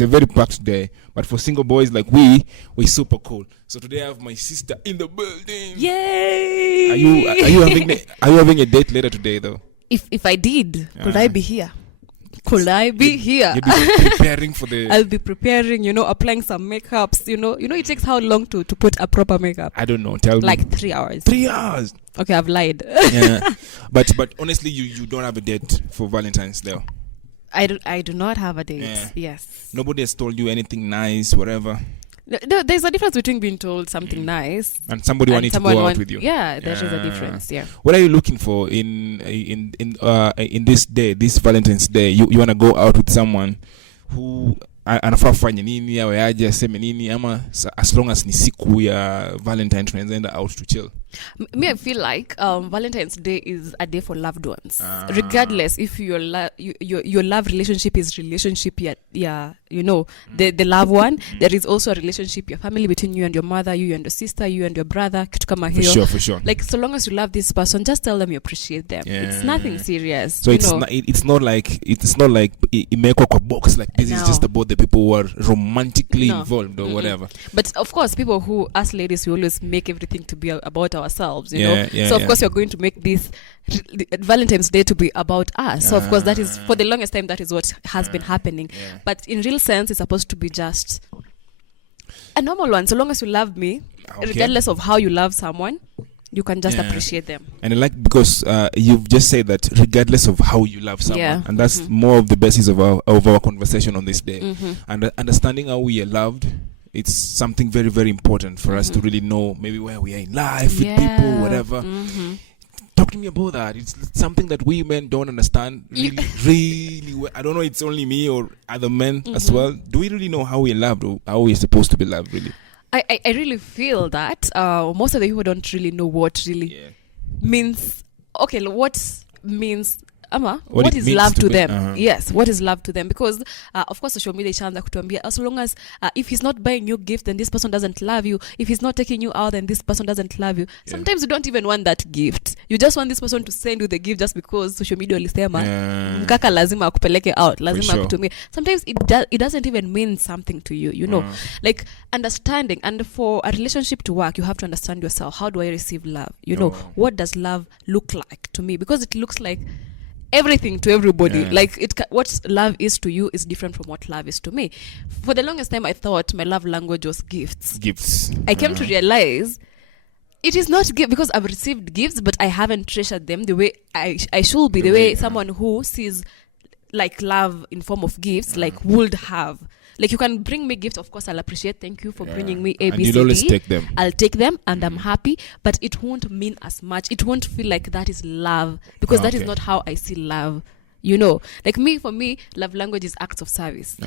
It's a very packed day. But for single boys like we're super cool. So today I have my sister in the building. Yay! Are you having a date later today though? If I did, could I be here? Could I be here? You'll be preparing for the... I'll be preparing, applying some makeups. It takes how long to put a proper makeup? I don't know. Tell me. Like 3 hours. 3 hours? Okay, I've lied. Yeah. But honestly, you don't have a date for Valentine's Day. I do not have a date. Yeah. Yes. Nobody has told you anything nice, whatever. No, there's a difference between being told something nice and somebody wanting to go out with you. Yeah, there is a difference. Yeah. What are you looking for in this day, this Valentine's Day? You want to go out with someone who anafaa fanya nini au aje aseme nini ama as long as ni siku ya Valentine tunaenda out to chill? Me, I feel like Valentine's Day is a day for loved ones. Regardless if your love relationship is relationship, the loved one, there is also a relationship, your family, between you and your mother, you and your sister, you and your brother. Kitu kama hiyo. For sure. Like, so long as you love this person, just tell them you appreciate them. Yeah. It's nothing serious. So it's not like imekwa kwa box like this. Is just about the people who are romantically involved or whatever. But of course, people who, us ladies, we always make everything to be about ourselves, so of course we're going to make this Valentine's Day to be about us. So of course that is, for the longest time, that is what has been happening. But in real sense, it's supposed to be just a normal one. So long as you love me, regardless of how you love someone, you can just appreciate them. And I like, because you've just said that regardless of how you love someone, and that's more of the basis of our conversation on this day. And understanding how we are loved, it's something very, very important for us to really know maybe where we are in life with people, whatever. Talk to me about that. It's something that we men don't understand really well. I don't know, it's only me or other men as well. Do we really know how we're loved or how we're supposed to be loved, really? I really feel that most of the people don't really know what really means. Okay, what means... what is love to them? Yes, what is love to them? Because of course social media ishaanza kutuambia, as long as if he's not buying you gift, then this person doesn't love you. If he's not taking you out, then this person doesn't love you. Sometimes you don't even want that gift. You just want this person to send you the gift just because social media ilisema mkaka lazima akupeleke out, lazima akutumie. Sometimes it doesn't even mean something to you, like understanding. And for a relationship to work, you have to understand yourself. How do I receive love? What does love look like to me? Because it looks like everything to everybody. Like, what love is to you is different from what love is to me. For the longest time, I thought my love language was gifts. I came to realize it is not gift, because I've received gifts, but I haven't treasured them the way I should be, the way someone who sees like love in form of gifts like would have. Like, you can bring me gifts, of course I'll appreciate, thank you for bringing me A, B, C, D. Always take them. I'll take them and I'm happy, but it won't mean as much. It won't feel like that is love, because that is not how I see love. Like, for me, love language is acts of service.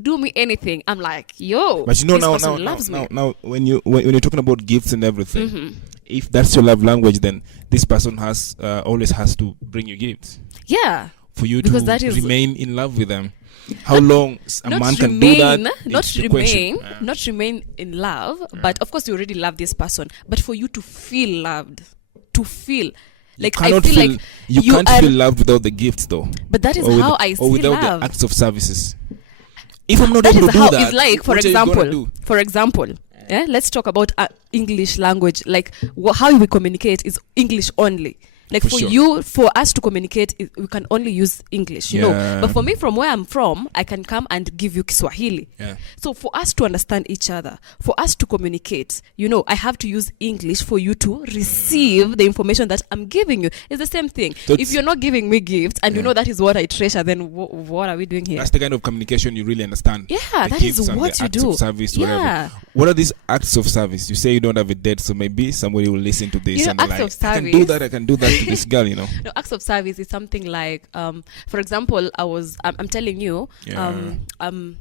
Do me anything, I'm like, yo, but this person loves me. Now when you're talking about gifts and everything, if that's your love language, then this person always has to bring you gifts. Yeah. For you to remain in love with them. How long a man can do that? Not remain in love, but of course you already love this person. But for you to feel loved, like, I feel like you can't feel loved without the gifts, though. But that is how I see love. Or without the acts of services. If I'm not able to do that, it's like, for example, let's talk about English language. Like, how we communicate is English only. Like, for us to communicate, we can only use English, But for me, from where I'm from, I can come and give you Kiswahili. So for us to understand each other, for us to communicate, I have to use English for you to receive the information that I'm giving you. It's the same thing. If you're not giving me gifts and that is what I treasure, then what are we doing here? That's the kind of communication you really understand. Yeah, that is what you do. Acts of service, whatever. What are these acts of service? You say you don't have a date, so maybe somebody will listen to this and be like, I can do that to this girl, No, acts of service is something like, for example, I'm telling you, I'm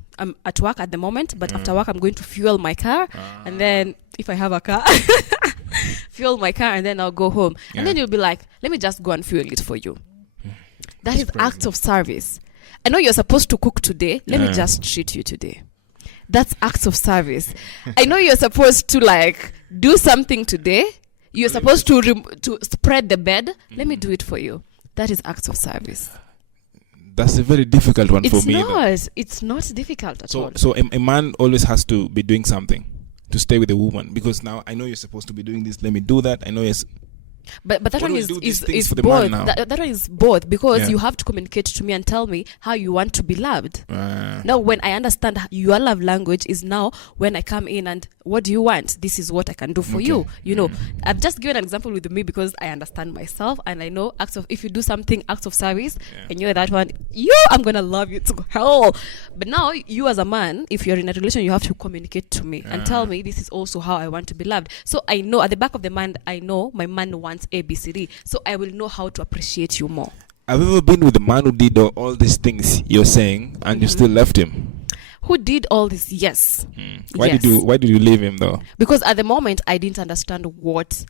at work at the moment, but after work I'm going to fuel my car, and then if I have a car, fuel my car, and then I'll go home, and then you'll be like, let me just go and fuel it for you. That is acts of service. I know you're supposed to cook today. Let me just treat you today. That's acts of service. I know you're supposed to like do something today. You're supposed to spread the bed. Let me do it for you. That is acts of service. That's a very difficult one for me. It's not difficult at all. So a man always has to be doing something to stay with a woman, because now I know you're supposed to be doing this, let me do that. I know But that one is both. That one is both, because you have to communicate to me and tell me how you want to be loved. Now, when I understand your love language is now when I come in and what do you want? This is what I can do for you. You know, I've just given an example with me because I understand myself and I know if you do something acts of service and you're that one, I'm gonna love you to hell. But now you as a man, if you're in a relation, you have to communicate to me and tell me this is also how I want to be loved. So I know at the back of the mind, I know my man wants ABCD, so I will know how to appreciate you more. Have you ever been with a man who did all these things you're saying and you still left him? Who did all this? Yes. Why did you leave him though? Because at the moment I didn't understand what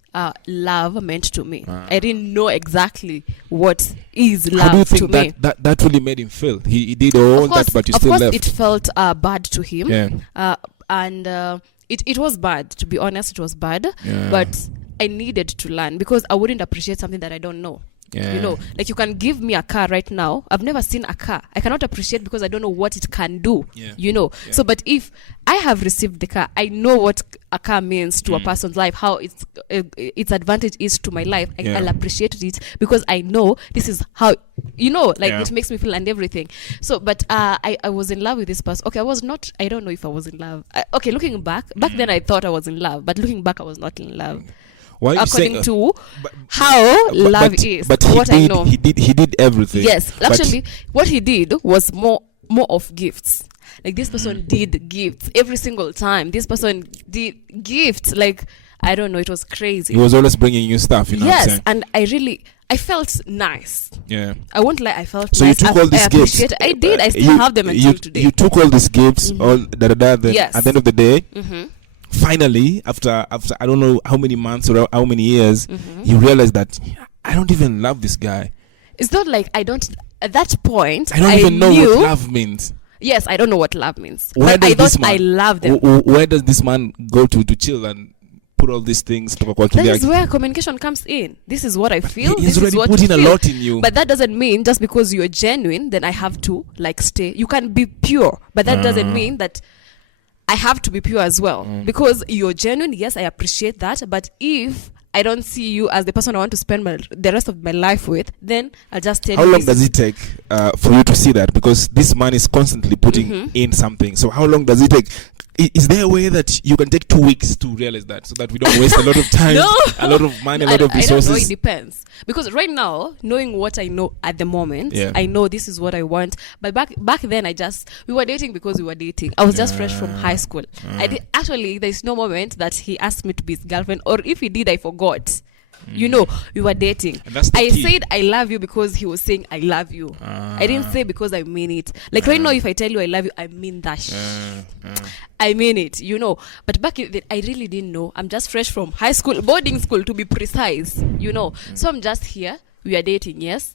love meant to me. I didn't know exactly what is love. How do you think to me. that really made him feel? He did all that, but you still left. Of course, it felt bad to him. It was bad, to be honest. It was bad, but I needed to learn, because I wouldn't appreciate something that I don't know. You know, like you can give me a car right now. I've never seen a car. I cannot appreciate because I don't know what it can do. You know, so but if I have received the car, I know what a car means to a person's life, how its advantage is to my life. I'll appreciate it because I know this is how, you know, like it makes me feel and everything. So, but I was in love with this person. Okay, I don't know if I was in love. Looking back then I thought I was in love, but looking back I was not in love. Why according to how love is. But I know. He did everything. Yes, actually, what he did was more of gifts. Like this person did gifts every single time. This person did gifts. Like I don't know, it was crazy. He was always bringing you stuff. You know what I'm saying? And I felt nice. Yeah. I won't lie, I felt so nice. So you took all these gifts. I did. I still have them until today. You took all these gifts, all then at the end of the day. Finally, after I don't know how many months or how many years, you realize that I don't even love this guy. It's not like I don't. At that point, I don't even know what love means. Yes, I don't know what love means. I love them. Where does this man go to chill and put all these things? That is where communication comes in. This is what I feel. He's already put in a lot in you. But that doesn't mean just because you're genuine, then I have to like stay. You can be pure, but that doesn't mean that I have to be pure as well. Because you're genuine, yes, I appreciate that. But if I don't see you as the person I want to spend the rest of my life with, then I'll just tell you. How long does it take for you to see that? Because this man is constantly putting in something. So how long does it take? Is there a way that you can take 2 weeks to realize that, so that we don't waste a lot of time, a lot of money, a lot of resources? I don't know, it depends. Because right now, knowing what I know at the moment, I know this is what I want. But back then, we were dating because we were dating. I was just fresh from high school. There's no moment that he asked me to be his girlfriend, or if he did, I forgot. You know, we were dating. I said I love you because he was saying I love you. I didn't say because I mean it. Like right now, if I tell you I love you, I mean that. I mean it, you know. But back then, I really didn't know. I'm just fresh from high school, boarding school to be precise, you know. So I'm just here. We are dating, yes.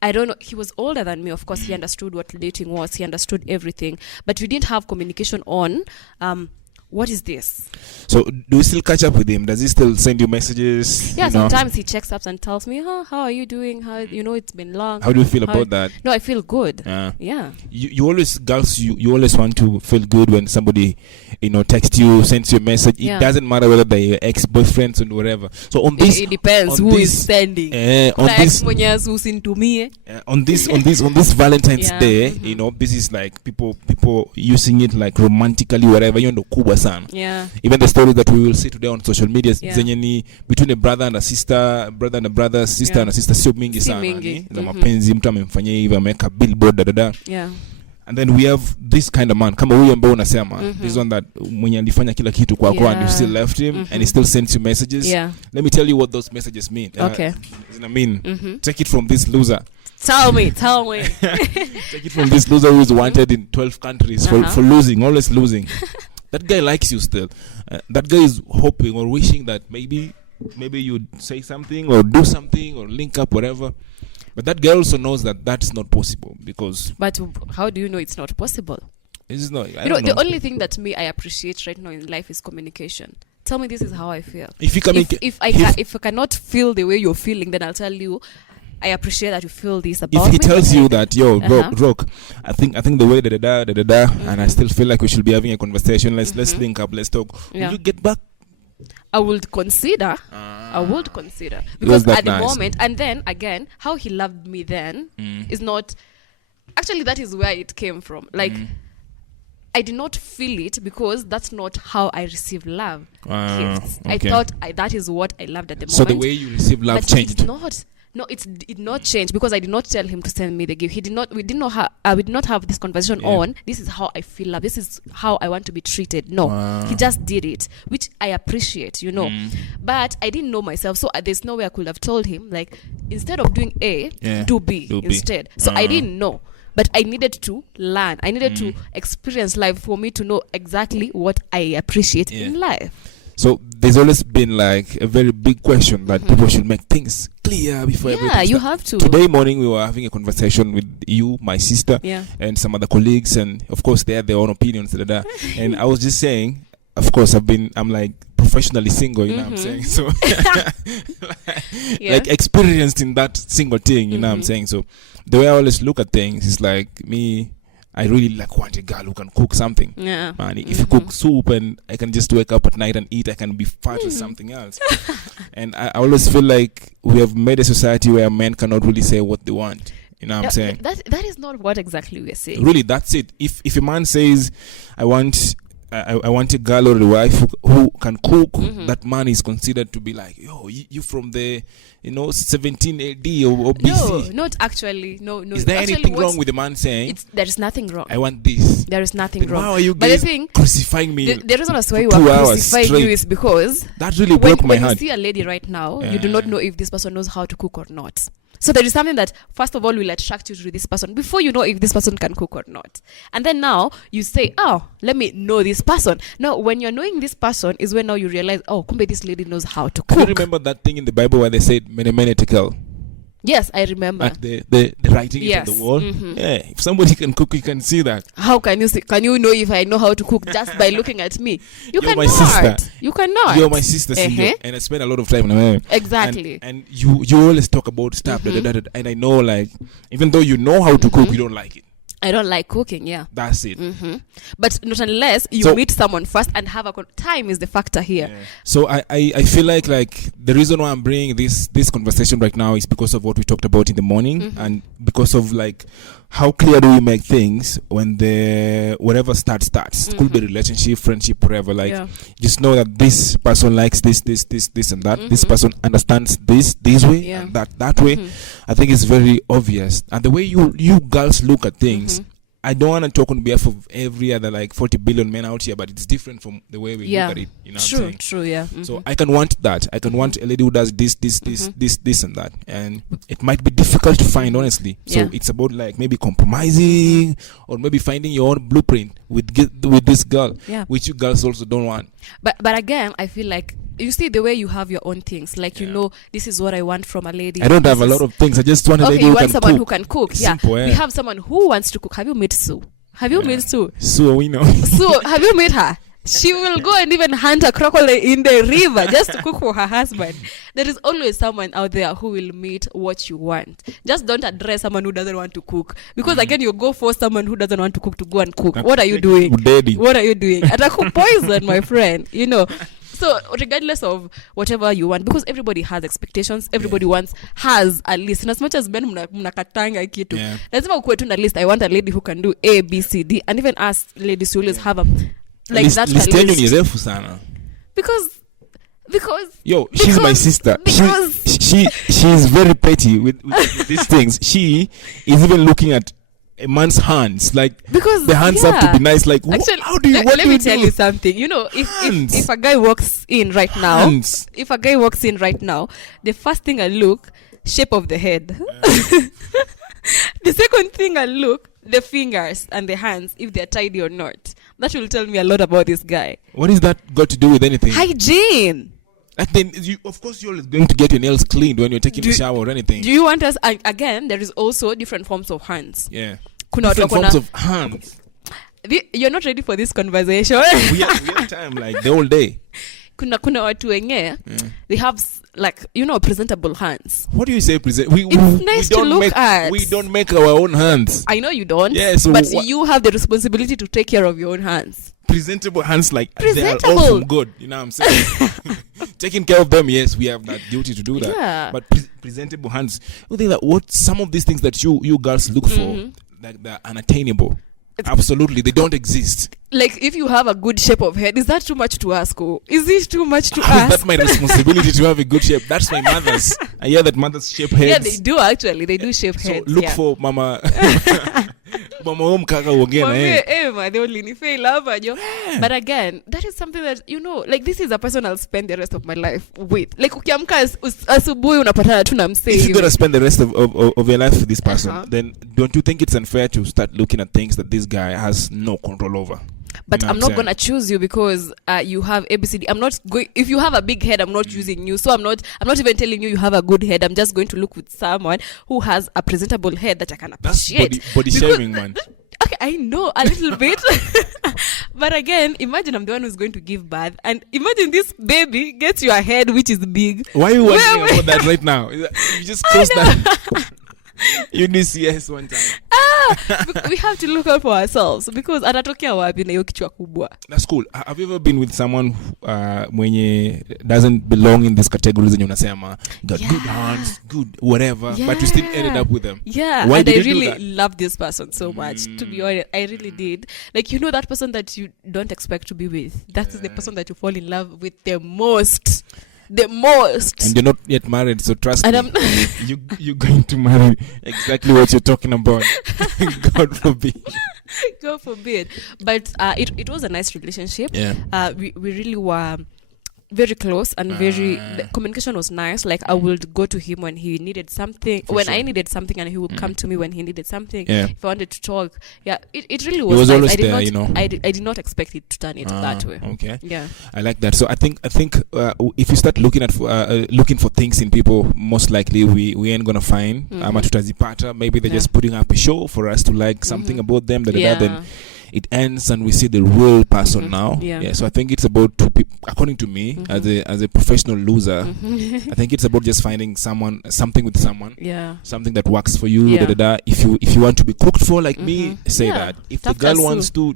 I don't know. He was older than me. Of course, he understood what dating was. He understood everything. But we didn't have communication on what is this? So do you still catch up with him? Does he still send you messages? Yeah, sometimes he checks up and tells me, how are you doing? It's been long. How do you feel about that? No, I feel good. Yeah. You always, girls, you always want to feel good when somebody, texts you, sends you a message. It doesn't matter whether they're your ex-boyfriends or whatever. So on this, it depends who is sending. On this Valentine's Day, this is like people using it like romantically, whatever. Yeah. Even the stories that we will see today on social media, between a brother and a sister, sister and a sister, sio mingi sana. Za mapenzi, mtu amemfanyia hivi, ameweka billboard dadada. Yeah. And then we have this kind of man, kama huyu ambao unasema, this one that mwenye alifanya kila kitu kwa and you still left him and he still sends you messages. Yeah. Let me tell you what those messages mean. Okay. Take it from this loser. Tell me. Take it from this loser who is wanted in 12 countries for losing, always losing. That guy likes you still. That guy is hoping or wishing that maybe you'd say something or do something or link up, whatever. But that guy also knows that that's not possible because. But how do you know it's not possible? It's not. The only thing that I appreciate right now in life is communication. Tell me this is how I feel. If I cannot feel the way you're feeling, then I'll tell you. I appreciate that you feel this about if he me. tells you that, yo, Uh-huh. Rock, I think the way and I still feel like we should be having a conversation. Let's link up. Let's talk. Yeah. Will you get back? I would consider. Because at the nice? moment, and then again, how he loved me then is not. Actually, that is where it came from. Like, I did not feel it because that's not how I receive love. Gifts. Okay. I thought that is what I loved at the moment. So the way you receive love but changed. It's not. No, it did not change because I did not tell him to send me the gift. He did not. We did not have this conversation on. This is how I feel love. This is how I want to be treated. No, he just did it, which I appreciate. But I didn't know myself, so there's no way I could have told him like instead of doing A, do B instead. So I didn't know. But I needed to learn. I needed to experience life for me to know exactly what I appreciate in life. So there's always been like a very big question that people should make things clear before everything. Yeah, you have to. Today morning we were having a conversation with you, my sister, and some other colleagues, and of course they have their own opinions. And I was just saying, of course I'm like professionally single, you know what I'm saying? So like experienced in that single thing, you know what I'm saying? So the way I always look at things is like me, I really like want a girl who can cook something. Yeah. Man, if you cook soup and I can just wake up at night and eat, I can be fat with something else. And I always feel like we have made a society where men cannot really say what they want. You know what I'm saying? That is not what exactly we are saying. Really, that's it. If a man says, I want a girl or a wife who can cook, that man is considered to be like, yo, you from the 17 AD or BC. No, not actually. No. Is there anything wrong with the man saying, there is nothing wrong. I want this? There is nothing Then wrong. Why are you guys crucifying me? The reason as why you are crucifying you is because that really broke my heart. When you see a lady right now, you do not know if this person knows how to cook or not. So there is something that, first of all, will attract you to this person before you know if this person can cook or not. And then now you say, oh, let me know this person. Now, when you're knowing this person is when now you realize, oh, kumbe this lady knows how to cook. Do you remember that thing in the Bible where they said, mene tekel? Yes, I remember. Like the writing is on the wall. Yeah, if somebody can cook, you can see that. How can you see? Can you know if I know how to cook just by looking at me? You You're cannot. my sister. You cannot. You're my sister, and I spend a lot of time in America. Exactly. And you always talk about stuff, and I know, like, even though you know how to cook, you don't like it. I don't like cooking, yeah. That's it. But not unless you meet someone first and have time is the factor here. Yeah. So I feel like the reason why I'm bringing this conversation right now is because of what we talked about in the morning, and because of like how clear do we make things when whatever starts. It could be relationship, friendship, whatever. Like just know that this person likes this and that. This person understands this way and that way. I think it's very obvious. And the way you girls look at things, I don't want to talk on behalf of every other like 40 billion men out here, but it's different from the way we look at it. You know what I'm saying? True, yeah. So I can want that. I can want a lady who does this and that. And it might be difficult to find, honestly. So it's about like maybe compromising or maybe finding your own blueprint with this girl, which you girls also don't want. But again, I feel like, you see the way you have your own things, like this is what I want from a lady. I don't have a lot of things. I just want a lady who can cook. Simple, We have someone who wants to cook. Have you met Sue? Sue, we know. Sue, have you met her? She will go and even hunt a crocodile in the river just to cook for her husband. There is always someone out there who will meet what you want. Just don't address someone who doesn't want to cook. Because again, you go for someone who doesn't want to cook to go and cook. What are you doing? What are you doing? Ataku poison, my friend. So regardless of whatever you want, because everybody has expectations, everybody has a list. And as much as men mnakatanga kitu, lazima ukuwe tu na list. I want a lady who can do A, B, C, D. And even us ladies, we always have a like that list. Ni refu sana. Because she's my sister. She is very petty with these things. She is even looking at a man's hands, like, because the hands have to be nice. Like, actually, how do you? Let me tell you something. If a guy walks in right now, the first thing I look, shape of the head. The second thing I look, the fingers and the hands, if they're tidy or not. That will tell me a lot about this guy. What is that got to do with anything? Hygiene. And then, of course, you're going to get your nails cleaned when you're taking a shower or anything. Do you want us? Again, there is also different forms of hands. Yeah. Different forms of hands. You're not ready for this conversation. we have time, like the whole day. kuna watu wenye they have like presentable hands. What do you say present? It's nice to look at. We don't make our own hands. I know you don't. Yeah, so but you have the responsibility to take care of your own hands. Presentable hands, like they are all from God. You know what I'm saying? Taking care of them, yes, we have that duty to do that. Yeah. But presentable hands, you think that what some of these things that you girls look for, like they're unattainable. Absolutely, they don't exist. Like if you have a good shape of head, is that too much to ask? Or is it too much to ask? That's my responsibility to have a good shape. That's my mother's. I hear that mothers shape heads. Yeah, they do actually. They do shape heads. So look for mama. Mama mkaka uongea they only fail hapa jo. But again, that is something that like this is a person I'll spend the rest of my life with. Like ukiamka asubuhi unapatana tu na msee. If you're gonna spend the rest of your life with this person, then don't you think it's unfair to start looking at things that this guy has no control over? But I'm not going to choose you because you have ABCD. I'm not going. If you have a big head, I'm not using you. So I'm not even telling you have a good head. I'm just going to look with someone who has a presentable head that I can appreciate. That's body shaming, man. Okay, I know a little bit. But again, imagine I'm the one who's going to give birth. And imagine this baby gets your head, which is big. Why are you wondering about that right now? You just close that. You need CS one time. We have to look out for ourselves because atatokea wapi na hiyo kichwa kubwa. That's cool. Have you ever been with someone mwenye doesn't belong in this category zenye unasema got good hands, good whatever, but you still ended up with them? Yeah. Why and did I you really do that? love this person so much. To be honest, I really did. Like that person that you don't expect to be with. That is the person that you fall in love with the most. And you're not yet married, so trust and me, you're going to marry exactly what you're talking about. God forbid. God forbid. But it was a nice relationship. Yeah. We really were very close and the communication was nice. Like I would go to him when he needed something, I needed something, and he would come to me when he needed something. Yeah. If I wanted to talk, it really was. He was nice. always there, I did not expect it to turn it that way. Okay. Yeah. I like that. So I think if you start looking at looking for things in people, most likely we ain't gonna find. Tutazipata. Maybe they're just putting up a show for us to like something about them. Then it ends and we see the real person now. Yeah. So I think it's about two people. According to me, as a professional loser, I think it's about just finding something with someone. Yeah. Something that works for you. Yeah. If you want to be cooked for like me, say that. If the girl wants to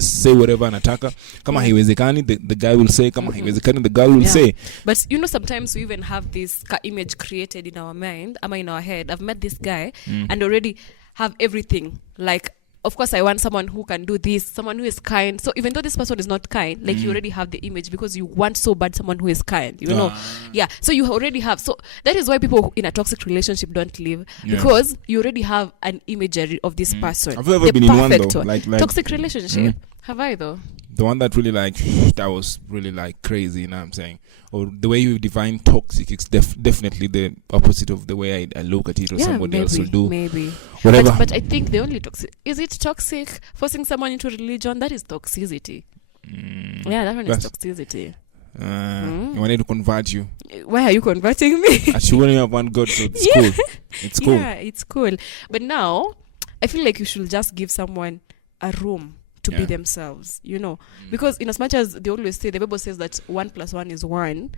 say whatever anataka. Kama haiwezekani, the guy will say. Kama haiwezekani, the girl will say. But sometimes we even have this image created in our mind, in our head. I've met this guy and already have everything. Like, of course, I want someone who can do this, someone who is kind. So even though this person is not kind, like you already have the image because you want so bad someone who is kind, know. Yeah. So you already have. So that is why people in a toxic relationship don't live because you already have an imagery of this person. Have you ever been in one though? Like toxic relationship? Have I though? The one that really that was really crazy, you know what I'm saying? Or the way you define toxic is definitely the opposite of the way I look at it or somebody else will do. Maybe. Whatever. But I think the only toxic, is it toxic? Forcing someone into religion, that is toxicity. Yeah, that one is toxicity. You wanted to convert you. Why are you converting me? Actually, when you have one God, so it's cool. It's cool. Yeah, it's cool. But now, I feel like you should just give someone a room to be themselves, because in as much as they always say, the Bible says that 1 + 1 is 1.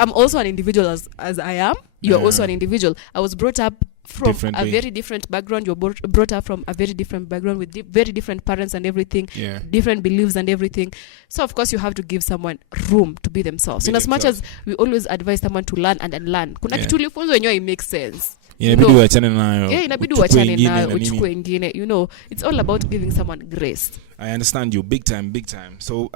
I'm also an individual as I am. You're also an individual. I was brought up from a very different background. You're brought up from a very different background with very different parents and everything, different beliefs and everything. So of course you have to give someone room to be themselves. In as much as we always advise someone to learn and unlearn, kuna kitu ulifunzwa yenyewe it makes sense. Inabidi uachane nayo. Inabidi uachane nayo, uchukue ingine. It's all about giving someone grace. I understand you big time. So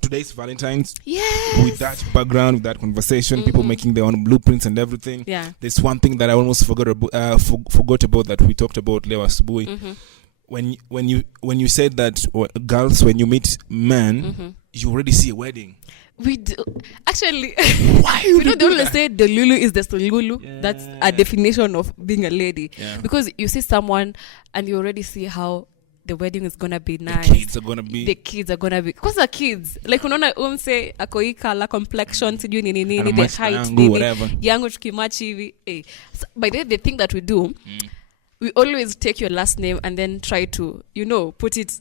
today's Valentine's. Yes. With that background, with that conversation, people making their own blueprints and everything. Yeah. There's one thing that I almost forgot about that we talked about leo asubuhi. When you said that girls, when you meet men, you already see a wedding. We do. Actually, why we don't always say the Lulu is the Solulu. Yeah. That's a definition of being a lady. Yeah. Because you see someone and you already see how the wedding is gonna be nice. The kids are gonna be. Because the kids, like unaona umse akoi color complexion sijui nini the height nini yangu tukimachi hivi. By the thing that we do, we always take your last name and then try to put it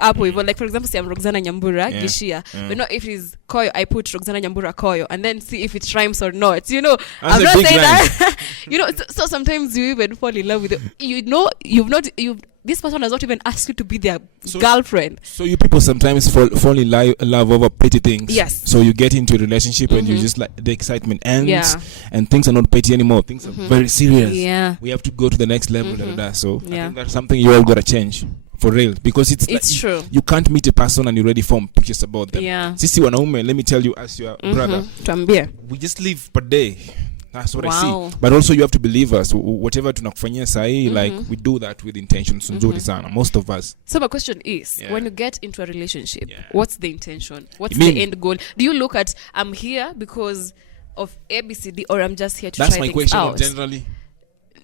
Like for example, say I'm Roxana Nyambura, Gichia. But not if it's Koyo, I put Roxana Nyambura Koyo, and then see if it rhymes or not. You know, I'm not saying that. You know, so sometimes you even fall in love with it. You know, this person has not even asked you to be their girlfriend. So you people sometimes fall in love over petty things. Yes. So you get into a relationship and you just like the excitement ends and things are not petty anymore. Things are very serious. Yeah. We have to go to the next level. So I think that's something you all gotta change. For real, because it's like true. You can't meet a person and you already form pictures about them. Yeah. Sisi wanaume, let me tell you as your brother, we just live per day. That's what I see. But also you have to believe us. Whatever tunakufanyia sahi, like we do that with intentions. Most of us. So my question is, when you get into a relationship, what's the intention? What's the end goal? Do you look at, I'm here because of ABCD, or I'm just here to try things out? That's my question generally.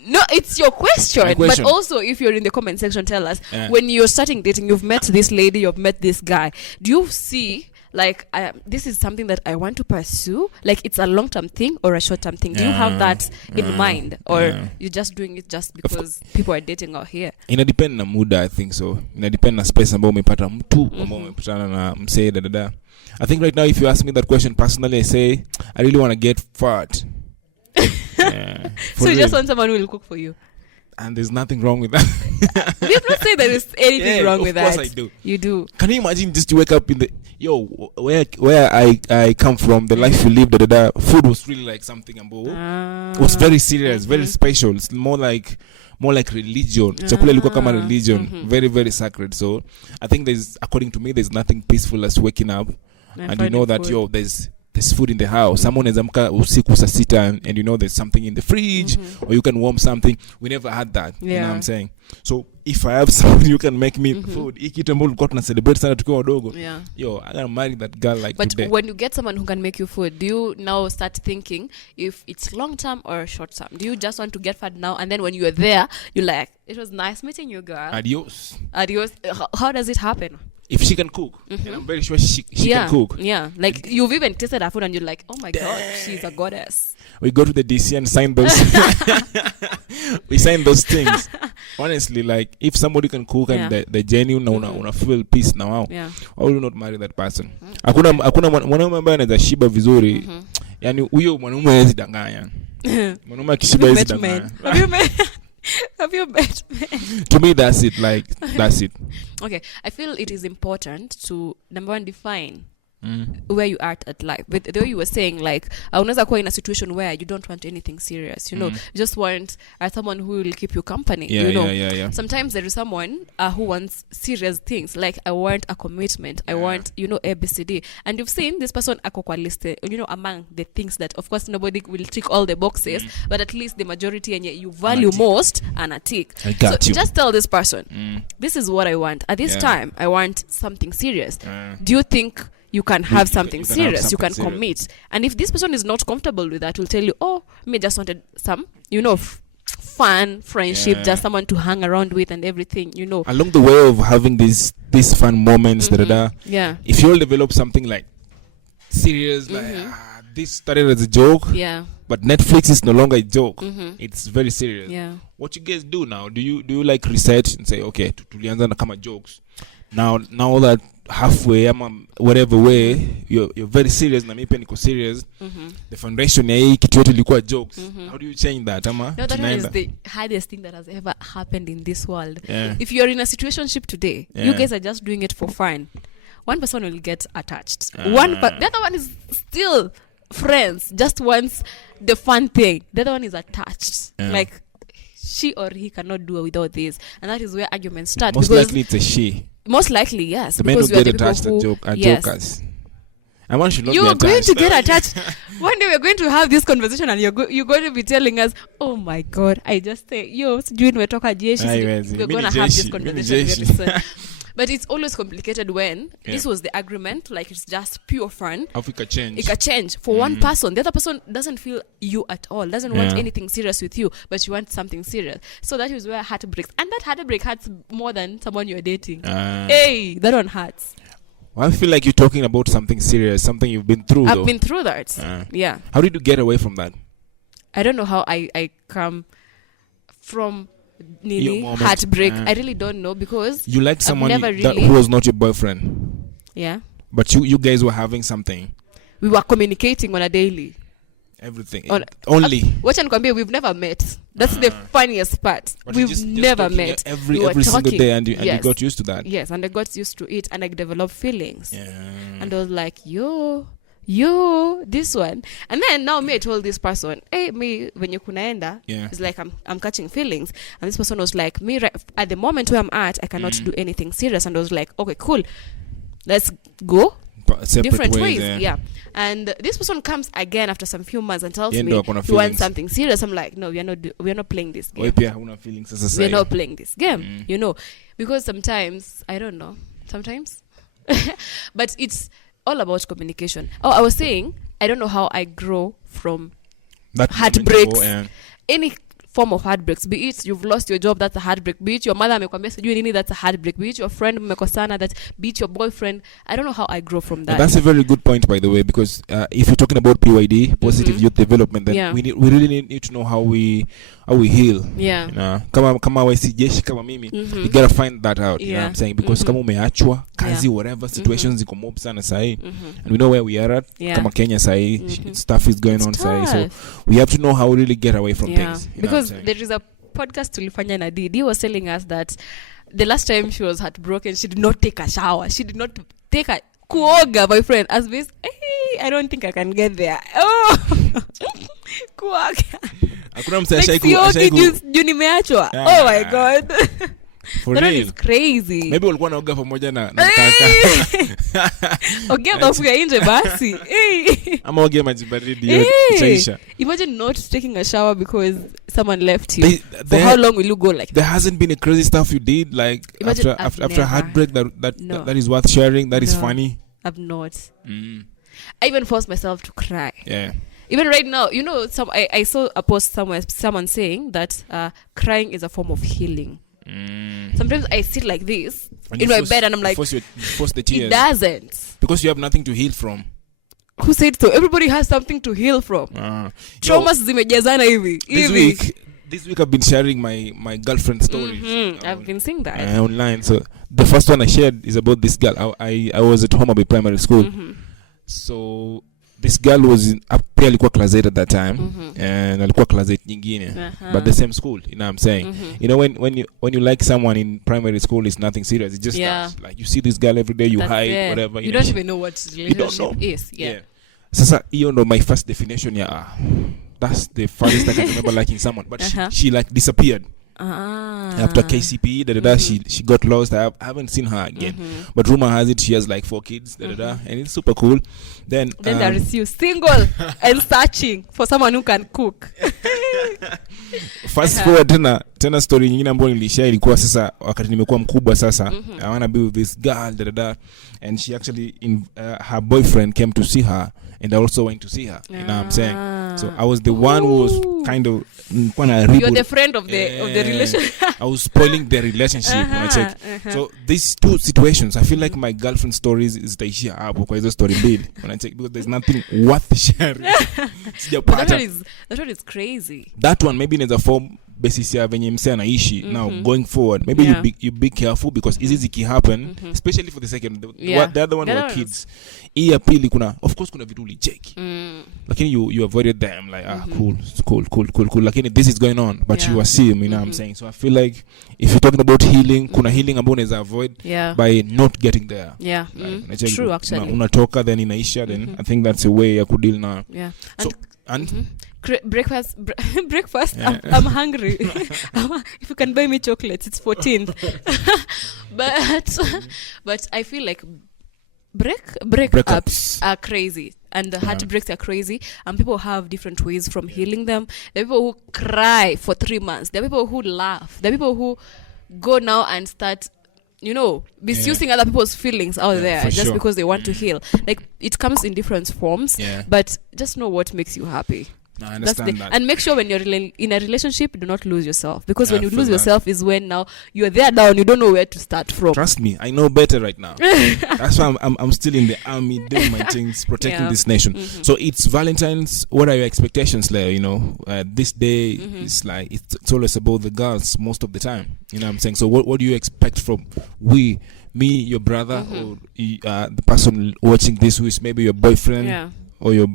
No, it's your question. But also, if you're in the comment section, tell us, when you're starting dating, you've met this lady, you've met this guy. Do you see, like, this is something that I want to pursue? Like, it's a long-term thing or a short-term thing? Do you have that in mind? Or you're just doing it just because people are dating out here? Inadepend na muda, I think so. Inadepend na space ambao umepata mtu, ambao umepatana na msee dada. I think right now, if you ask me that question personally, I say, I really want to get fat. So you just want someone who will cook for you, and there's nothing wrong with that. You have not said there is anything wrong with that. Of course I do. You do. Can you imagine just to wake up in the where I come from, the life we lived, food was really like something it was very serious, very special. It's more like religion. Chakula ilikuwa kama religion, very very sacred. So I think according to me, there's nothing peaceful as waking up and you know that there's food in the house. Someone is usiku saa sita and you know there's something in the fridge or you can warm something. We never had that. You know what I'm saying? So if I have someone you can make me food, celebrate sana tukiwa wadogo. I'm gonna marry that girl but today. When you get someone who can make you food, do you now start thinking if it's long term or short term? Do you just want to get fat now and then when you're there, you're like, it was nice meeting you, girl. Adios. How does it happen? If she can cook, and I'm very sure she can cook. Yeah, like you've even tasted her food and you're like, oh my God, she's a goddess. We go to the DC and sign those. We sign those things. Honestly, like if somebody can cook and the genuine una feel peace now, why will you not marry that person? Hakuna mwanaume ambaye anaweza shiba vizuri. Yani huyo mwanaume hawezi danganya. Mwanaume akishiba hawezi danganya. Have you met men? To me, that's it. Like, that's it. Okay. I feel it is important to, number one, define where you are at life. But the way you were saying, like, unaweza kuwa in a situation where you don't want anything serious, you know, you just want someone who will keep you company, you know. Yeah. Sometimes there is someone who wants serious things, like I want a commitment, I want, you know, ABCD. And you've seen this person ako kwa list, you know, among the things that, of course, nobody will tick all the boxes, but at least the majority and you value most and a tick. I got you. Just tell this person, this is what I want. At this time, I want something serious. Do you think you can have something serious, you can commit? And if this person is not comfortable with that, will tell you, oh, me just wanted some, you know, fun friendship, just someone to hang around with and everything, you know. Along the way of having these fun moments, if you all develop something like serious, like this started as a joke, but Netflix is no longer a joke. It's very serious. What you guys do now? Do you like research and say, okay, tulianza na kama jokes. Now that halfway whatever way you're very serious na mimi pia niko serious, the foundation ya hii kitu yote ilikuwa jokes. How do you change that? No, that is the hardest thing that has ever happened in this world. If you're in a situationship today, you guys are just doing it for fun. One person will get attached, the other one is still friends, just wants the fun thing. The other one is attached, like she or he cannot do without this, and that is where arguments start. Most likely it's a she. Most likely, yes. The men who get attached are jokers. And one should not be attached. You're going to get attached. One day we're going to have this conversation and you're going to be telling us, oh my God, I just say, we're going to have this conversation very soon. But it's always complicated when this was the agreement, like it's just pure fun. How it can change. It can change for one person. The other person doesn't feel you at all, doesn't want anything serious with you, but you want something serious. So that is where heartbreaks. And that heartbreak hurts more than someone you're dating. Hey, that one hurts. Well, I feel like you're talking about something serious, something you've been through. I've been through that. How did you get away from that? I don't know how I come from heartbreak. I really don't know, because you liked someone really... who was not your boyfriend. Yeah. But you guys were having something. We were communicating on a daily. Everything. Only. Watch and compare. We've never met. That's the funniest part. We've never met. Every single day, and you got used to that. Yes, and I got used to it, and I developed feelings. Yeah. And I was like, yo, this one. And then now I told this person, hey, me, when you kunaenda, it's like I'm catching feelings. And this person was like, me, right, at the moment where I'm at, I cannot do anything serious. And I was like, okay, cool. Let's go different ways. Yeah. And this person comes again after some few months and tells me he wants something serious. I'm like, no, we're not playing this game. We're not playing this game, because sometimes, I don't know, but it's all about communication. I was saying, I don't know how I grow from that heartbreaks, any form of heartbreaks, be it you've lost your job, that's a heartbreak, be it your mother amekwambia sijui nini, that's a heartbreak, be it your friend mmekosana, be it your boyfriend. I don't know how I grow from that. That's a very good point, by the way, because if you're talking about PYD, positive youth development, then we really need to know how we heal. Yeah. Kama wesijeshi kama mimi, you gotta find that out. You know what I'm saying? Because kama umeachwa kazi, whatever situations ziko mob sana sahi, and we know where we are at. Kama Kenya sahi, stuff is going on sahi, so we have to know how we really get away from things. Because there is a podcast tulifanya na Didi was telling us that the last time she was heartbroken, she did not take a shower. She did not take a kuoga, my friend. As this, hey, I don't think I can get there. Oh, kuoga. Hakuna msashaiku. Juni meachwa. Oh my God. For real. Is crazy. Maybe walikuwa naoga pamoja na kaka. Ogea bafu ya nje basi. Ama ogea maji baridi itaisha. Imagine not taking a shower because someone left you. For how long will you go like that? There hasn't been a crazy stuff you did like after heartbreak that is worth sharing, that is funny? I've not. I even forced myself to cry. Yeah. Even right now, I saw a post somewhere, someone saying that crying is a form of healing. Sometimes I sit like this in my bed and I'm like, force the tears. It doesn't. Because you have nothing to heal from. Who said so? Everybody has something to heal from. Traumas zimejazana hivi. This week I've been sharing my girlfriend stories. I've been seeing that online. So the first one I shared is about this girl. I was at home at primary school. So this girl was pia alikuwa class 8 at that time, and alikuwa class 8 nyingine, but the same school, you know what I'm saying? When you like someone in primary school, it's nothing serious. It's just like you see this girl every day, you hide, whatever. You don't even know what relationship is. Yeah. Sasa hiyo ndo my first definition that's the farthest I can remember liking someone, but she like disappeared. After KCP, she got lost. I haven't seen her again. But rumor has it she has like 4 kids, and it's super cool. Then there is you single and searching for someone who can cook. Fast forward tena story nyingine ambayo nilishare ilikuwa sasa wakati nimekuwa mkubwa sasa. I want to be with this girl, and she actually her boyfriend came to see her, and I also went to see her. You know what I'm saying? So I was the one who was kind of you're the friend of the relationship. I was spoiling the relationship when I check. So these two situations, I feel like my girlfriend stories is taishia hapo kwa hizo story mbili when I check, because there's nothing worth sharing. But that one is crazy. That one maybe in the form basis ya venye mse anaishi. Now going forward, maybe you be careful, because easy can happen, especially for the second. The other one were kids. Iya pili of course kuna vitu ulicheki, lakini you avoided them like cool, lakini this is going on, but you assume, you know what I'm saying? So I feel like if you're talking about healing, kuna healing ambayo unaweza avoid by not getting there. Like, true, actually. Unatoka then inaisha, then I think that's a way ya kudeal na. So and breakfast I'm hungry. If you can buy me chocolates, it's 14th. but I feel like breakups are crazy, and the heartbreaks are crazy, and people have different ways from healing them. There are people who cry for 3 months. There are people who laugh. There are people who go now and start misusing other people's feelings out there just because they want to heal. Like, it comes in different forms, but just know what makes you happy. I understand that. And make sure when you're in a relationship, do not lose yourself. Because when you lose yourself is when now you're there now and you don't know where to start from. Trust me, I know better right now. That's why I'm still in the army doing my things, protecting this nation. So it's Valentine's. What are your expectations, Leo? You know, this day is like, it's always about the girls most of the time. You know what I'm saying? So what do you expect from me, your brother, or the person watching this who is maybe your boyfriend? Or your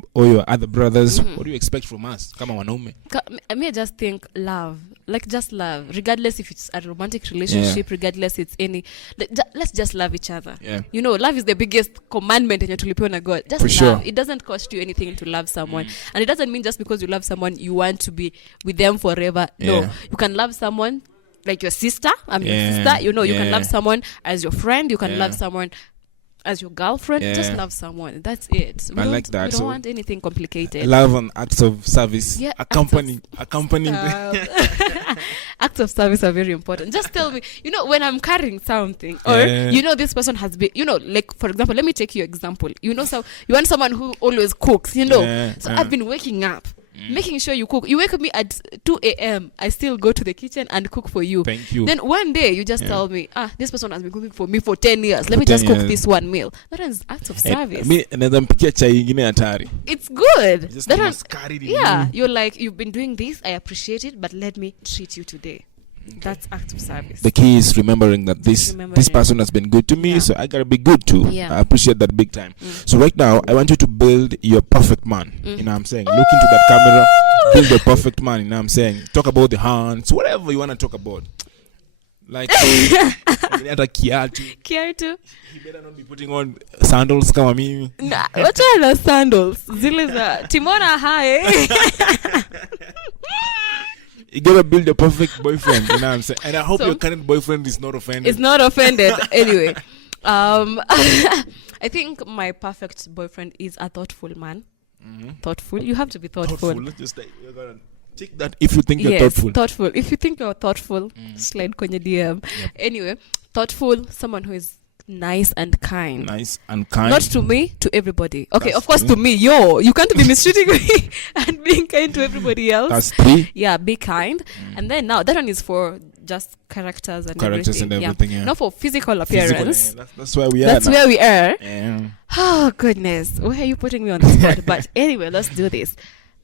other brothers? What do you expect from us? Kama wanaume. I just think love. Like just love. Regardless if it's a romantic relationship, regardless it's any. Let's just love each other. You know, love is the biggest commandment in your tulipiwa na God. Just For love. Sure. It doesn't cost you anything to love someone. And it doesn't mean just because you love someone, you want to be with them forever. No. You can love someone like your sister. I'm your sister. You know, you can love someone as your friend. You can love someone as your girlfriend. Just love someone. That's it. I like that. We don't want anything complicated. Love and acts of service. Accompanying. Acts of service are very important. Just tell me, you know, when I'm carrying something, or you know, this person has been, you know, like for example, let me take you example. You know, so you want someone who always cooks, you know. So I've been waking up, making sure you cook. You wake up me at 2 a.m. I still go to the kitchen and cook for you. Thank you. Then one day you just tell me, this person has been cooking for me for 10 years. Let me just cook this one meal. That is acts of service. It's good. That one, you're like, you've been doing this. I appreciate it, but let me treat you today. That's act of service. The key is remembering that this person has been good to me, so I gotta be good too. I appreciate that big time. So right now, I want you to build your perfect man. You know what I'm saying? Look into that camera, build your perfect man. You know what I'm saying? Talk about the hands, whatever you want to talk about. Like, Kiatu. He better not be putting on sandals kama mimi. Nah, what are sandals? Zile za Timona high. You gotta build a perfect boyfriend, you know what I'm saying? And I hope your current boyfriend is not offended. It's not offended. Anyway, I think my perfect boyfriend is a thoughtful man. Thoughtful. You have to be thoughtful. Let's just you're gonna take that if you think you're thoughtful. Thoughtful. If you think you're thoughtful, slide kwenye DM. Anyway, thoughtful, someone who is nice and kind. Not to me, to everybody. Okay, that's of course to me. You can't be mistreating me and being kind to everybody else. That's three. Yeah, be kind. And then now that one is for just characters and everything. Not for physical appearance. That's where we are. That's where we are. Yeah. Oh goodness, why are you putting me on the spot? But anyway, let's do this.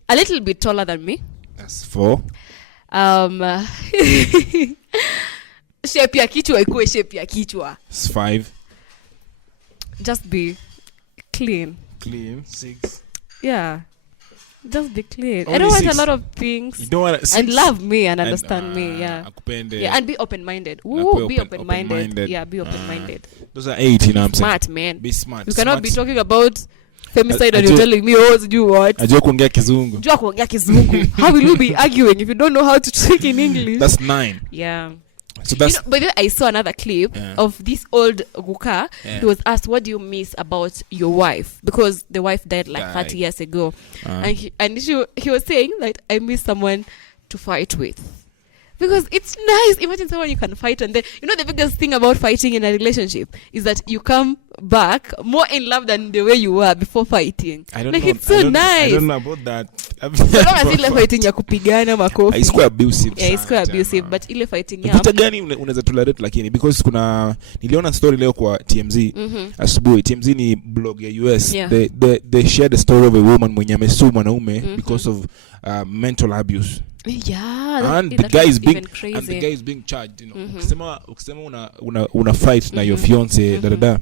A little bit taller than me. That's 4. Shape ya kichwa ikuwe shape ya kichwa. It's 5. Just be clean. 6. Yeah. Just be clean. Only I don't want 6. a lot of things. You don't want 6. And love me and understand me. Yeah. Akupende. Yeah, and be open-minded. Be open-minded. Yeah, be open-minded. Those are 8, you know what I'm saying? Smart, man. Be smart. You cannot be talking about femicide and you're telling me, do what? Ajua kuongea kizungu. How will you be arguing if you don't know how to speak in English? That's 9. Yeah. So that's, you know, by the way, I saw another clip of this old Guka. He was asked, what do you miss about your wife? Because the wife died like 30 years ago. And he was saying that I miss someone to fight with. Because it's nice. Imagine someone you can fight, and then you know the biggest thing about fighting in a relationship is that you come back more in love than the way you were before fighting. I don't like know. It's so nice. I don't know about that. So long as ile fighting ya kupigana makofi. It's quite abusive. Yeah, it's quite abusive, but ile fighting ya vita gani unaweza tolerate lakini because niliona story leo kwa TMZ asubuhi. TMZ ni blog ya US. They shared the story of a woman mwenye amesua mwanaume because of mental abuse. Yeah, and the guy is being charged, you know. Ukisema una fight na your fiance dada.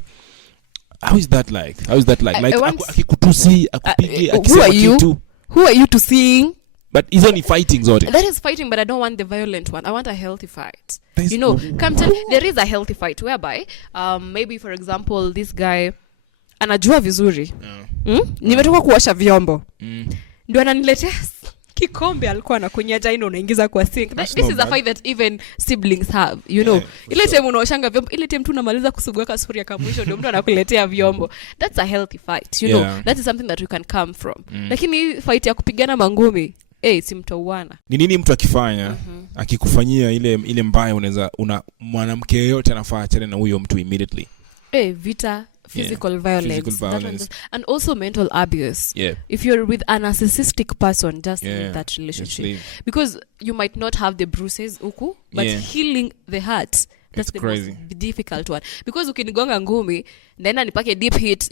How is that like? Like akikutusi, akupige, akisema kitu. Who are you to seeing? But is only fighting zote. That is fighting, but I don't want the violent one. I want a healthy fight. You know, there is a healthy fight whereby maybe for example this guy anajua vizuri. Nimetoka kuosha vyombo. Ndio ananiletea kikombe alikuwa anakunywa jaino unaingiza kwa sink. This is a fight that even siblings have, you know. Ile time unaoshanga vyombo, ile time tu unamaliza kusugua sufuria kama mwisho ndio mtu anakuletea vyombo. That's a healthy fight, you know. That is something that you can come from. Lakini fight ya kupigana mangumi, simtauana. Ni nini mtu akifanya, akikufanyia ile mbaya mwanamke yote anafaa achane na huyo mtu immediately. Vita physical violence. That one and also mental abuse. If you're with a narcissistic person, just leave that relationship. Because you might not have the bruises uku, but healing the heart, that's the crazy. Most difficult one. Because ukinigonga ngumi, then nipake deep hit,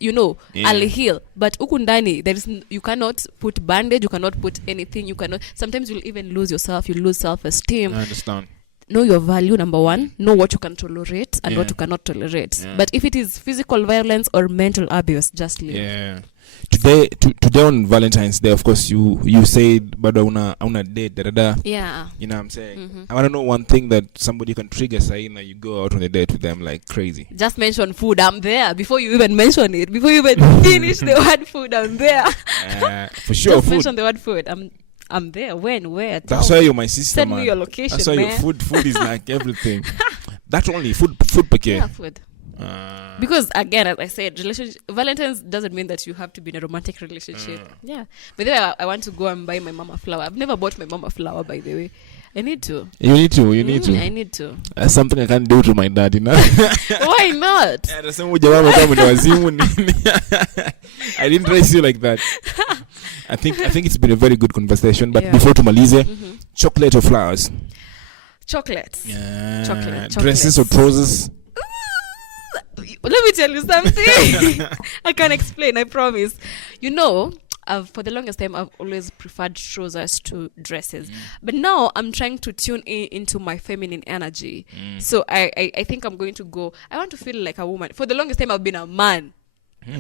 I'll heal. But uku ndani, you cannot put bandage, you cannot put anything, you cannot. Sometimes you'll even lose yourself, you lose self-esteem. I understand. Know your value, number one. Know what you can tolerate and what you cannot tolerate. But if it is physical violence or mental abuse, just leave. Today on Valentine's Day, of course, you said, but una date, Yeah. You know what I'm saying? I want to know one thing that somebody can trigger, say, you go out on a date with them like crazy. Just mention food. I'm there before you even mention it. Before you even finish the word food, I'm there. For sure. Just mention the word food. I'm there. When? Where? That's why you're my sister, Send man. me your location, That's why man. your food is like everything. That's only food packet. Yeah, food. Because again, as I said, Valentine's doesn't mean that you have to be in a romantic relationship. Yeah. But then I want to go and buy my mama flower. I've never bought my mama flower, by the way. I need to. You need to. I need to. That's something I can't do to my dad, Why not? I didn't raise you like that. I think it's been a very good conversation. But before to Malize, chocolate or flowers? Chocolate. Yeah. Chocolate. Dresses or trousers? Let me tell you something. I can explain, I promise. For the longest time, I've always preferred trousers to dresses. But now I'm trying to tune into my feminine energy. So I think I'm going to go. I want to feel like a woman. For the longest time, I've been a man.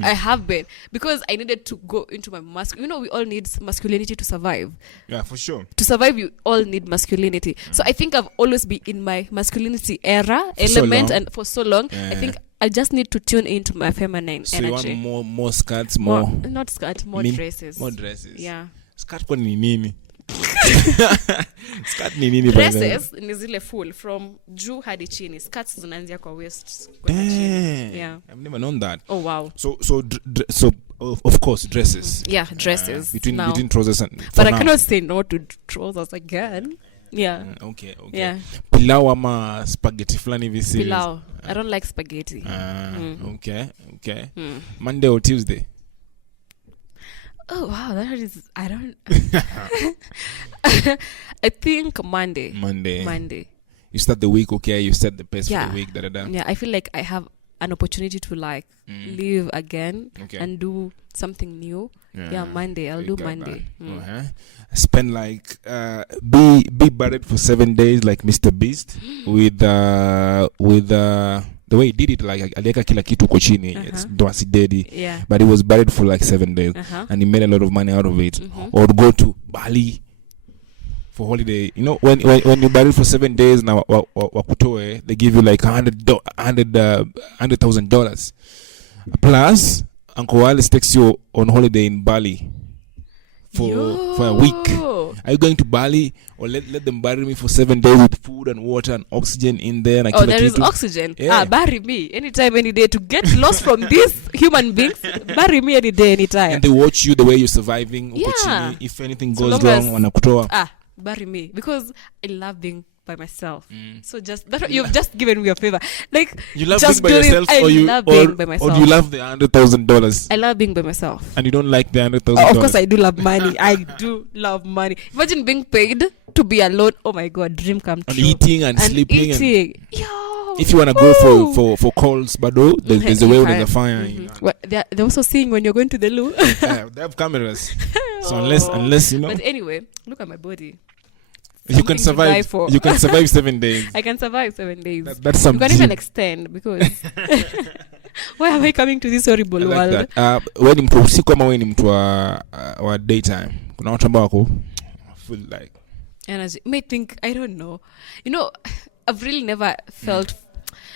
I have been. Because I needed to go into my masculinity. We all need masculinity to survive. Yeah, for sure. To survive, you all need masculinity. So I think I've always been in my masculinity era, and for so long, I think I just need to tune into my feminine energy. So you want more skirts, more not skirts, more dresses. More dresses. Yeah. Skirt kwa ni nini? Skirt ni nini? Dresses ni zile full from juu hadi chini. Skirts zinaanzia kwa waist. Yeah. I've never known that. Oh wow. So of course dresses. Yeah, dresses. Between trousers and. But I cannot say no to trousers again. Yeah. Okay. Yeah. Pilau ama spaghetti flani hivi series. Pilau. I don't like spaghetti. Okay. Monday or Tuesday? Oh wow, that is. I don't. I think Monday. You start the week okay. You set the pace for the week. Yeah, I feel like I have an opportunity to live again and do something new. Yeah, Monday. I'll do Monday. Spend like be buried for 7 days like Mr. Beast with the way he did it, like alieka kila kitu kwa chini, it's Dwasi Daddy, but he was buried for like 7 days and he made a lot of money out of it. Or go to Bali for holiday. When you're buried for 7 days now, wakutoe, they give you like $100,000 plus Uncle Wallace takes you on holiday in Bali for a week. Are you going to Bali or let them bury me for 7 days with food and water and oxygen in there? There is oxygen. Bury me anytime, any day to get lost from these human beings. Bury me any day, anytime. And they watch you the way you're surviving. Yeah. If anything goes wrong, wanakutoa. Bury me because I love being by myself. So you've just given me a favor. Like you love just being by yourself, love being by myself. Or do you love the $100,000? I love being by myself. And you don't like the $100,000? Of course, I do love money. I do love money. Imagine being paid to be alone. Oh my God, dream come true. And eating and sleeping. Yo. If you wanna go for calls, but there's a way with the fire. Well, they're also seeing when you're going to the loo. They have cameras. So unless But anyway, look at my body. You can survive 7 days. I can survive 7 days. That's something. You can even extend because why am I coming to this horrible world? Wewe ni mtu usiku ama wewe ni mtu wa daytime? Kuna watu ambao wako feel like energy. May think, I don't know. I've really never felt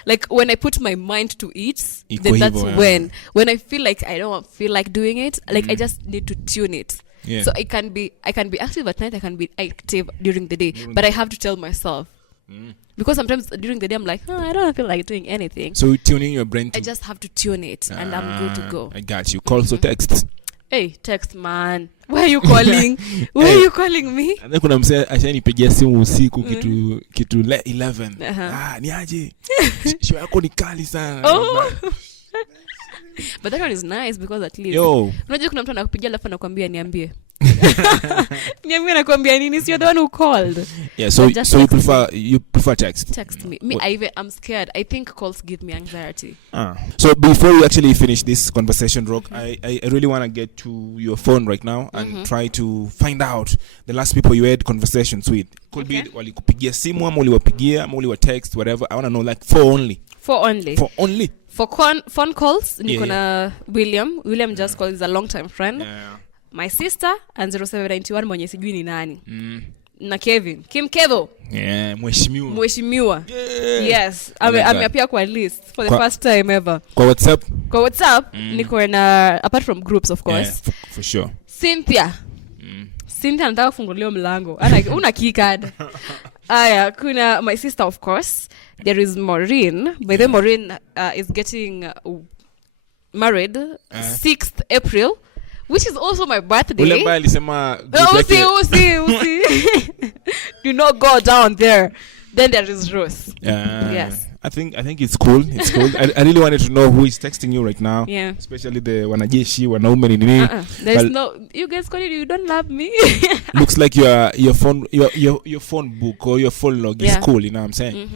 like when I put my mind to it, then that's when I feel like I don't feel like doing it. Like I just need to tune it. Yeah. So I can be active at night, I can be active during the day, but I have to tell myself because sometimes during the day I'm like, I don't feel like doing anything. So tuning your brain I just have to tune it and I'm good to go. I got you. Calls or texts? Hey, text man. Why are you calling? Why are you calling me? And then kuna msee ashanipigia simu usiku kitu 11. Ni aje? Show yako ni kali sana. But that one is nice because at least unajua kuna mtu anakupigia alafu anakuambia niambie. Niambie nakwambia nini? You're the one who called. Yeah, so you prefer text. Text me. I'm scared. I think calls give me anxiety. So before we actually finish this conversation, Rock, I really want to get to your phone right now and try to find out the last people you had conversations with. Could be walikupigia simu ama uliwapigia ama uliwa text, whatever. I want to know, like, for only. For phone calls, niko na William just called, is a long time friend. My sister and 0791 mwenye sijui ni nani. Na Kim Kevo. Mheshimiwa. Yes, ameapia kwa list for the first time ever. Kwa WhatsApp niko na, apart from groups of course. Yeah, for sure. Cynthia anataka kufungulia mlango. Una key card. Aya, kuna my sister of course. There is Maureen. By the Maureen is getting married 6th April. Which is also my birthday. Ule mbaya alisema usi. Do not go down there. Then there is Rose. Yes. I think it's cool. It's cool. I really wanted to know who is texting you right now. Yeah. Especially the wanajeshi, wanaume nini. There's no, you guys call it, you don't love me. Looks like your phone book or your phone log is cool, you know what I'm saying?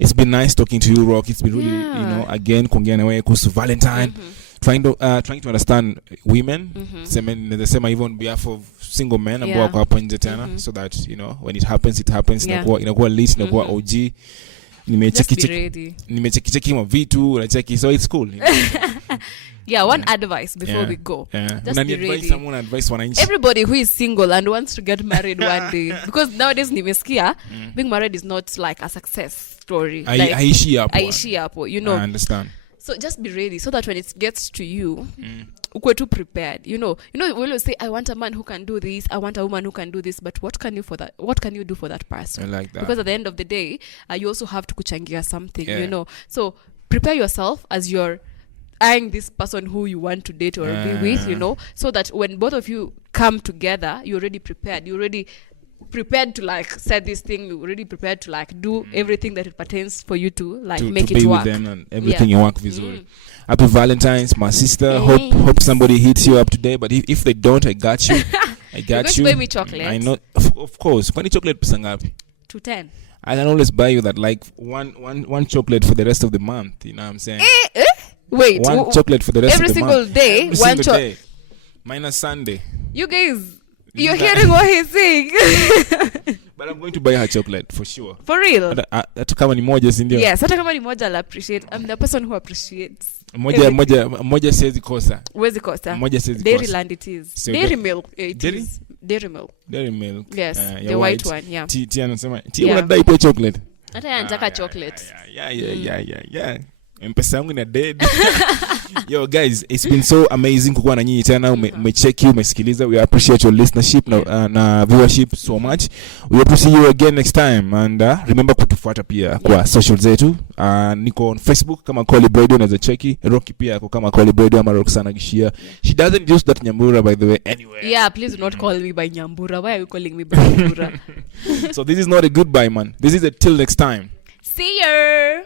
It's been nice talking to you, Rock. It's been really, again kuongea na wewe kuhusu Valentine. Trying to understand women, sema even on behalf of single men ambao wako hapo nje tena, so that when it happens inakuwa lit, inakuwa OG. Nimecheki vitu unacheki, so it's cool. One advice before we go. Just be ready. Someone advice wananchi. Everybody who is single and wants to get married one day, because nowadays nimesikia being married is not like a success story. Aishi hapo, I understand. So just be ready so that when it gets to you, ukwe too prepared. We always say, I want a man who can do this, I want a woman who can do this, but what can you do for that person? I like that. Because at the end of the day, you also have to kuchangia something, So prepare yourself as you're eyeing this person who you want to date or be with, so that when both of you come together, you're already prepared. You're already prepared to like set this thing, you're already prepared to like do everything that it pertains for you to like make to it be work with them and everything you work visually. Happy Valentine's, my sister. Hope somebody hits you up today, but if they don't, I got you. I got you. Buy me chocolate. I know, of course. Kwani chocolate pesa ngapi? 210. I can always buy you that, like one chocolate for the rest of the month, you know what I'm saying? Wait, one chocolate for the rest of the month. Every single day, minus Sunday. You guys, you're hearing what he's saying. But I'm going to buy her chocolate for sure. For real? Hata kama ni moja, si ndio? Yes, hata kama ni moja, I'll appreciate. I'm the person who appreciates. Moja siwezi kosa. Huwezi kosa. Moja siwezi kosa. Dairyland it is. So Dairy milk it Dairy? is. Dairy milk. Dairy milk. Yes, the white one, yeah. Tia anasema, unadai po chocolate. Hata anataka chocolate. Yeah. Mpesa yangu ina dead. Yo guys, it's been so amazing kukuwa na nyinyi tena. Umecheki, umesikiliza. We appreciate your listenership na viewership so much. We hope to see you again next time, and remember kutufuata pia kwa social zetu. Niko on Facebook kama Koyo Radio, unaweza cheki. Rocky pia ako kama Koyo Radio ama Roxana Gichia. She doesn't use that Nyambura, by the way, anyway. Yeah, please do not call me by Nyambura. Why are you calling me by Nyambura? So this is not a goodbye, man. This is a till next time. See you.